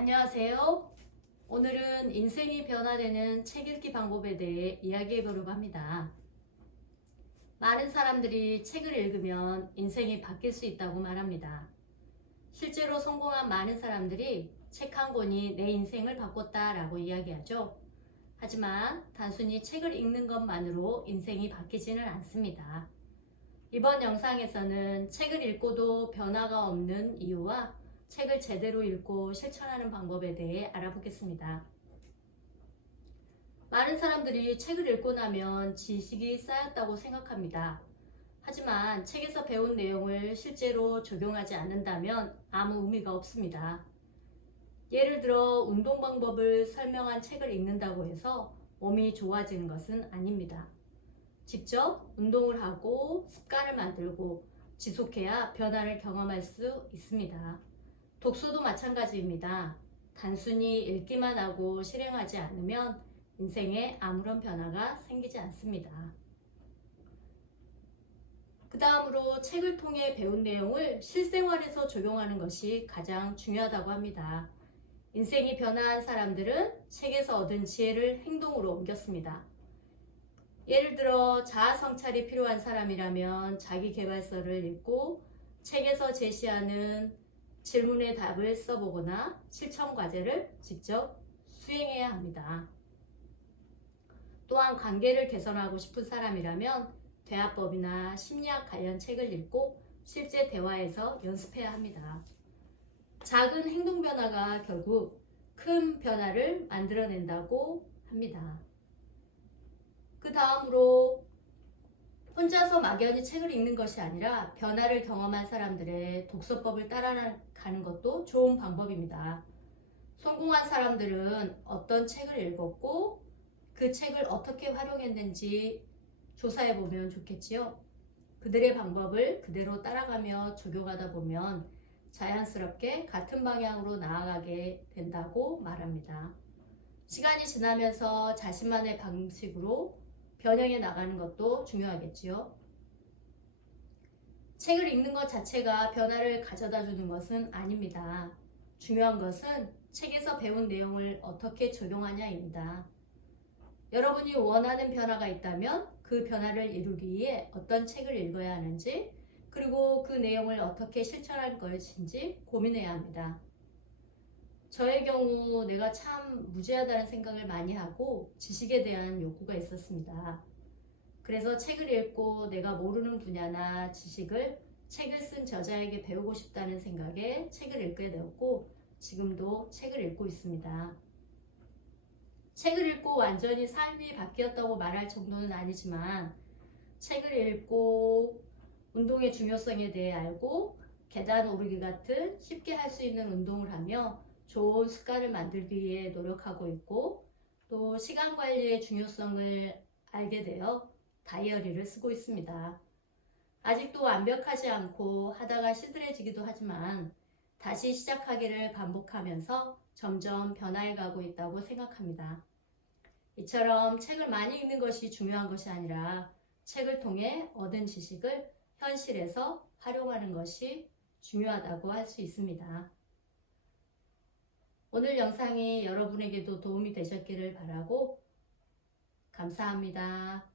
안녕하세요. 오늘은 인생이 변화되는 책 읽기 방법에 대해 이야기해 보려고 합니다. 많은 사람들이 책을 읽으면 인생이 바뀔 수 있다고 말합니다. 실제로 성공한 많은 사람들이 책 한 권이 내 인생을 바꿨다라고 이야기하죠. 하지만 단순히 책을 읽는 것만으로 인생이 바뀌지는 않습니다. 이번 영상에서는 책을 읽고도 변화가 없는 이유와 책을 제대로 읽고 실천하는 방법에 대해 알아보겠습니다. 많은 사람들이 책을 읽고 나면 지식이 쌓였다고 생각합니다. 하지만 책에서 배운 내용을 실제로 적용하지 않는다면 아무 의미가 없습니다. 예를 들어 운동 방법을 설명한 책을 읽는다고 해서 몸이 좋아지는 것은 아닙니다. 직접 운동을 하고 습관을 만들고 지속해야 변화를 경험할 수 있습니다. 독서도 마찬가지입니다. 단순히 읽기만 하고 실행하지 않으면 인생에 아무런 변화가 생기지 않습니다. 그 다음으로 책을 통해 배운 내용을 실생활에서 적용하는 것이 가장 중요하다고 합니다. 인생이 변화한 사람들은 책에서 얻은 지혜를 행동으로 옮겼습니다. 예를 들어 자아 성찰이 필요한 사람이라면 자기 계발서를 읽고 책에서 제시하는 질문의 답을 써보거나 실천 과제를 직접 수행해야 합니다. 또한 관계를 개선하고 싶은 사람이라면 대화법이나 심리학 관련 책을 읽고 실제 대화에서 연습해야 합니다. 작은 행동 변화가 결국 큰 변화를 만들어낸다고 합니다. 그 다음으로 혼자서 막연히 책을 읽는 것이 아니라 변화를 경험한 사람들의 독서법을 따라가는 것도 좋은 방법입니다. 성공한 사람들은 어떤 책을 읽었고 그 책을 어떻게 활용했는지 조사해 보면 좋겠지요. 그들의 방법을 그대로 따라가며 적용하다 보면 자연스럽게 같은 방향으로 나아가게 된다고 말합니다. 시간이 지나면서 자신만의 방식으로 변형해 나가는 것도 중요하겠지요. 책을 읽는 것 자체가 변화를 가져다 주는 것은 아닙니다. 중요한 것은 책에서 배운 내용을 어떻게 적용하냐입니다. 여러분이 원하는 변화가 있다면 그 변화를 이루기 위해 어떤 책을 읽어야 하는지, 그리고 그 내용을 어떻게 실천할 것인지 고민해야 합니다. 저의 경우 내가 참 무지하다는 생각을 많이 하고 지식에 대한 욕구가 있었습니다. 그래서 책을 읽고 내가 모르는 분야나 지식을 책을 쓴 저자에게 배우고 싶다는 생각에 책을 읽게 되었고 지금도 책을 읽고 있습니다. 책을 읽고 완전히 삶이 바뀌었다고 말할 정도는 아니지만 책을 읽고 운동의 중요성에 대해 알고 계단 오르기 같은 쉽게 할 수 있는 운동을 하며 좋은 습관을 만들기 위해 노력하고 있고 또 시간 관리의 중요성을 알게 되어 다이어리를 쓰고 있습니다. 아직도 완벽하지 않고 하다가 시들해지기도 하지만 다시 시작하기를 반복하면서 점점 변화해 가고 있다고 생각합니다. 이처럼 책을 많이 읽는 것이 중요한 것이 아니라 책을 통해 얻은 지식을 현실에서 활용하는 것이 중요하다고 할 수 있습니다. 오늘 영상이 여러분에게도 도움이 되셨기를 바라고 감사합니다.